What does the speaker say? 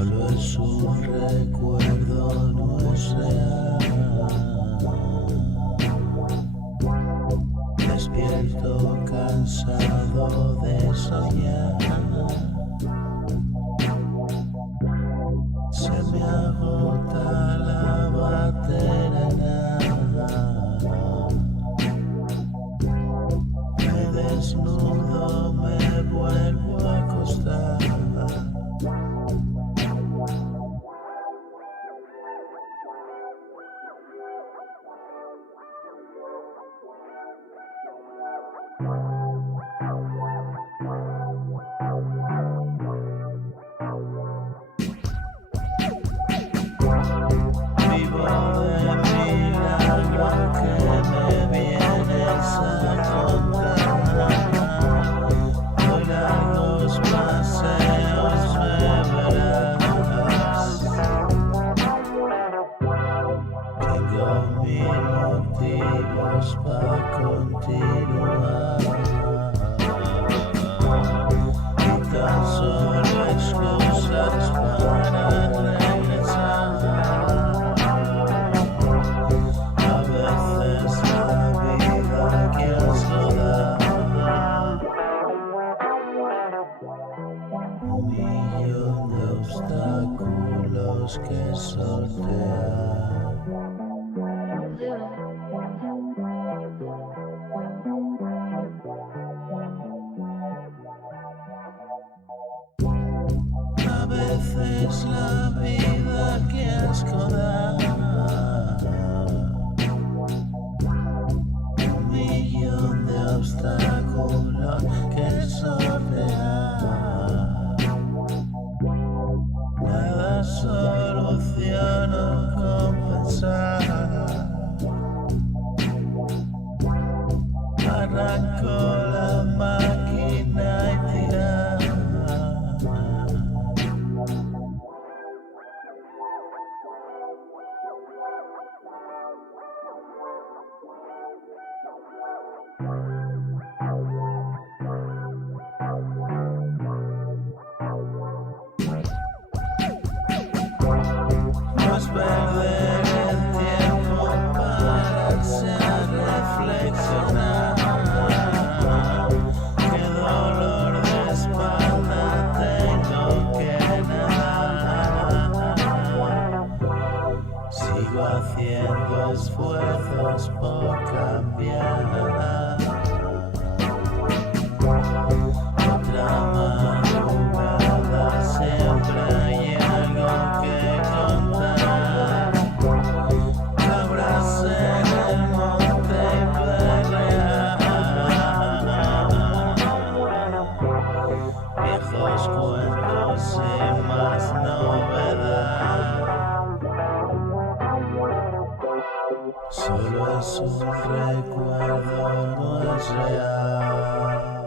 Solo es un recuerdo, no es real. Despierto cansado de soñar. Se me agota la batera. Me desnudo, me vuelvo a acostar. Vivo de milagro que me vienes a contar. Doy largos paseos, me verás. Tengo mil motivos para continuar. Y tan solo excusas para regresar. A veces la vida que asco da. Un millón de obstáculos que sortear. A veces la vida que asco da. Un millón de obstáculos que sortear. Nada soluciono compensar. Arranco la máquina y tirar. No es perder el tiempo, pararse a reflexionar. Qué dolor de espalda tengo que nadar. Sigo haciendo esfuerzos por cambiar. Otra madrugada siempre hay algo que contar. Cabras en el monte y perrear. Viejos cuentos sin más novedad. Solo es un recuerdo, no es real.